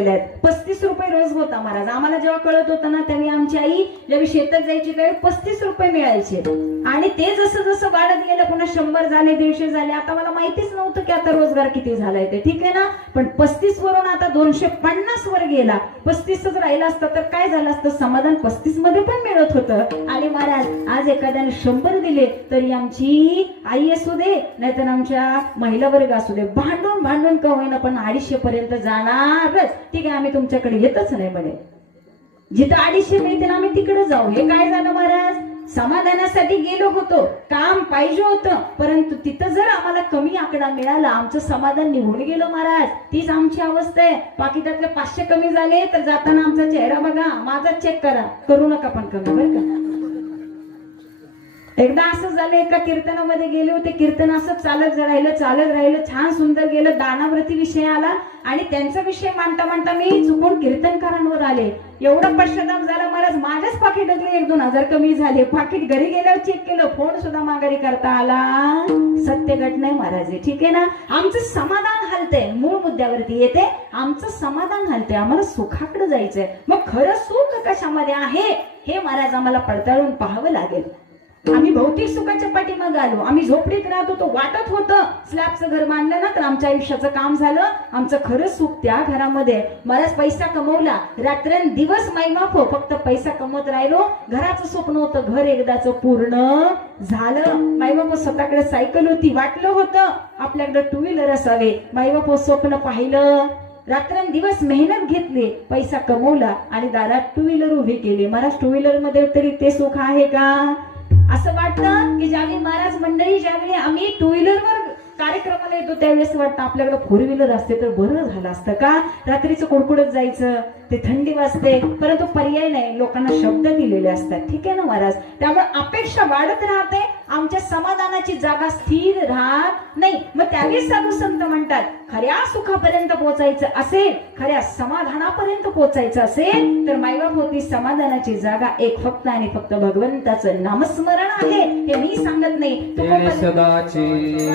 ₹35 रोज होता महाराज. आम्हाला जेव्हा कळत होतं ना त्यावेळी आमची आई जेव्हा शेतात जायची त्यावेळी ₹35 मिळायचे. आणि ते जसं जसं वाढत गेलं पुन्हा 100 झाले 150 झाले. आता मला माहितीच नव्हतं की आता रोजगार किती झालाय ते, ठीक आहे ना. पण 35 वरून आता 250 वर गेला. 35च राहिला असतं तर काय झालं असतं, समाधान 35 मध्ये पण मिळत होतं. आणि महाराज आज एखाद्याने 100 दिले तरी आमची आई असू दे नाहीतर आमच्या महिला वर्ग असू दे भांडून भांडून का होईना पण 250 पर्यंत जाणारच. ठीक आहे आम्ही तुमच्याकडे येतच नाही म्हणे. जिथं 250 मिळतील आम्ही तिकडे जाऊ. हे काय झालं महाराज, समाधानासाठी गेलो होतो, काम पाहिजे होतं, परंतु तिथं जर आम्हाला कमी आकडा मिळाला आमचं समाधान निघून गेलो महाराज. तीच आमची अवस्था आहे. पाकिटातले 500 कमी झाले तर जाताना आमचा चेहरा बघा, माझा चेक करा, करू नका पण कमी बरं का. एकदा असं झालं, एका कीर्तनामध्ये गेले होते, कीर्तन असं चालत राहिलं छान सुंदर गेलं. दानावृत्ती विषय आला आणि त्यांचा विषय मांडता मांडता मी चुकून कीर्तनकारांवर आले. एवढा पश्चाताप झाला महाराज, माझ्याच पाकिटातले 1-2 हजार कमी झाले. पाकिट घरी गेल्यावर चेक केलं, फोन सुद्धा माघारी करता आला. सत्य घटना आहे महाराज, ठीक आहे ना. आमचं समाधान हलतंय, मूळ मुद्द्यावरती येते, आमचं समाधान हलतंय, आम्हाला सुखाकडे जायचंय. मग खरं सुख कशामध्ये आहे हे महाराज आम्हाला पडताळून पाहावं लागेल. आम्ही भौतिक सुखाच्या पाठीमागे आलो. आम्ही झोपडीत राहत होतो, वाटत होतं स्लॅबचं घर बांधलं ना तर आमच्या आयुष्याचं काम झालं. आमचं खरं सुख त्या घरामध्ये. बराच पैसा कमवला, रात्रंदिवस मैमाफ हो, फक्त पैसा कमवत राहिलो. घराचं स्वप्न होतं, घर एकदाच पूर्ण झालं. माईबाप स्वतःकडे सायकल होती, वाटलं होतं आपल्याकडे 2 व्हीलर असावे. माईबाप स्वप्न पाहिलं, रात्रंदिवस मेहनत घेतली, पैसा कमवला आणि दारात 2 व्हीलर उभी केली. महाराज 2 व्हीलर मध्ये तरी ते सुख आहे का? असं वाटतं की ज्यावेळी महाराज मंडळी ज्यावेळी आम्ही 2 व्हीलरवर कार्यक्रमाला येतो त्यावेळेस वाटतं आपल्याकडे 4 व्हीलर असते तर बरं झालं असतं का. रात्रीचं कुडकुडत जायचं, ते थंडी वाजते, परंतु पर्याय नाही, लोकांना शब्द दिलेले असतात, ठीक आहे ना महाराज. त्यामुळे अपेक्षा वाढत राहते, आमच्या समाधानाची जागा स्थिर राहत नाही. मग त्यावेळेस साधू संत म्हणतात खऱ्या सुखापर्यंत पोहोचायचं असेल, खऱ्या समाधानापर्यंत पोहोचायचं असेल तर मायबाप होती समाधानाची जागा एक फक्त आणि फक्त भगवंताचं नामस्मरण आहे. हे मी सांगत नाही, सदाची